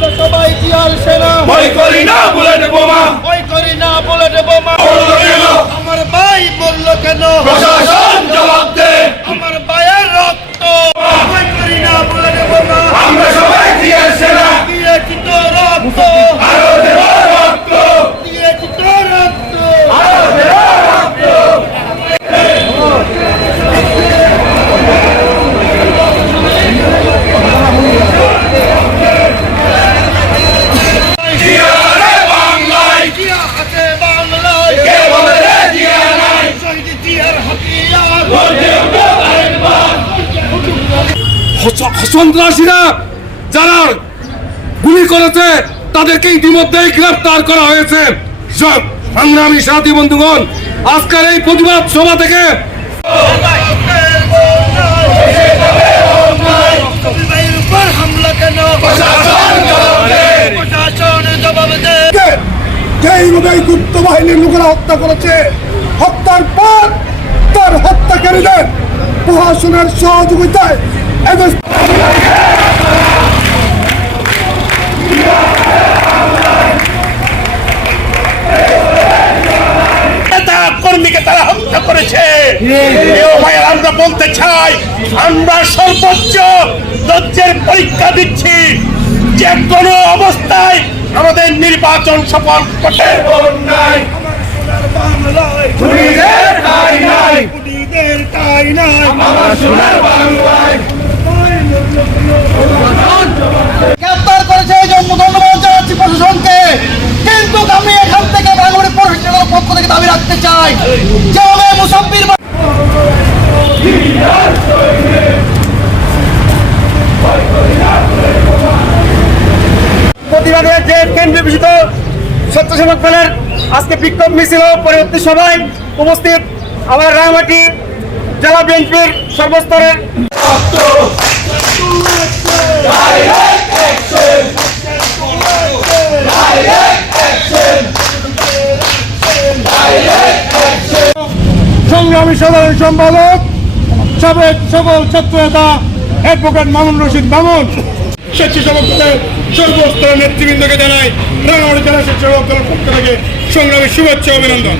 সবাই জিয়ার সেনা, ভয় করি না বুলেট বোমা, ভয় করি না বুলেট বোমা। আমার ভাই বলল কেন, প্রশাসন জবাব দে। আমার ভাইয়ের রক্ত, ভয় করি না বুলেট বোমা। আমরা সবাই জিয়ার সেনা, দিয়েছি তো রক্ত, আরো দেব রক্ত, দিয়েছি তো রক্ত। আরো দেব রক্ত। জিয়া রে বাংলায়, জিয়া আছে বাংলায়, কে বলে রে জিয়া নাই? শহীদ জিয়ার হাতিয়ার। গর্জে উঠো আরেকবার। সন্ত্রাসীরা যারা গুলি করেছে তাদেরকে ইতিমধ্যেই গ্রেফতার করা হয়েছে। সব সংগ্রামী সাথী বন্ধুগণ, আজকের এই প্রতিবাদ সভা থেকে ভাইয়ের উপর হামলা কেন, প্রশাসন জবাব দে। প্রশাসন জবাব দে। যেইভাবে গুপ্ত বাহিনীর লোকেরা হত্যা করেছে, হত্যার পর তার হত্যাকারীদের প্রশাসনের সহযোগিতায় এদের নেতা কর্মীকে তারা হত্যা করেছে। এও ভাই আমরা বলতে চাই, আমরা সর্বোচ্চ ধৈর্যের পরীক্ষা দিচ্ছি। যে কোনো অবস্থায় আমাদের নির্বাচন সফল করতে নাই। বাংলায় খুনিদের ঠাঁই নাই, খুনিদের ঠাঁই নাই। আমার সোনার বাংলায়। গ্রেফতার করেছে এই জন্য ধন্যবাদ জানাচ্ছি প্রশাসনকে, কিন্তু আমি এখান থেকে বাঙালি প্রশাসনের পক্ষ থেকে দাবি রাখতে চাই, যেভাবে মুসাফির প্রতিবাদে যে কেন্দ্রীয় বিশিষ্ট স্বেচ্ছাসেবক দলের আজকে বিক্ষোভ মিছিল পরবর্তী সভায় উপস্থিত আমার রাঙামাটি জেলা বিএনপির সর্বস্তরের সংগ্রামী সাধারণ সম্পাদক সাবেক সকল ছাত্র নেতা অ্যাডভোকেট মামুন রশিদ মামুন, স্বেচ্ছাসেবক দলের সর্বস্তরের নেতৃবৃন্দকে জানাই রাঙামাটি জেলা স্বেচ্ছাসেবক দলের পক্ষ থেকে সংগ্রামী শুভেচ্ছা অভিনন্দন।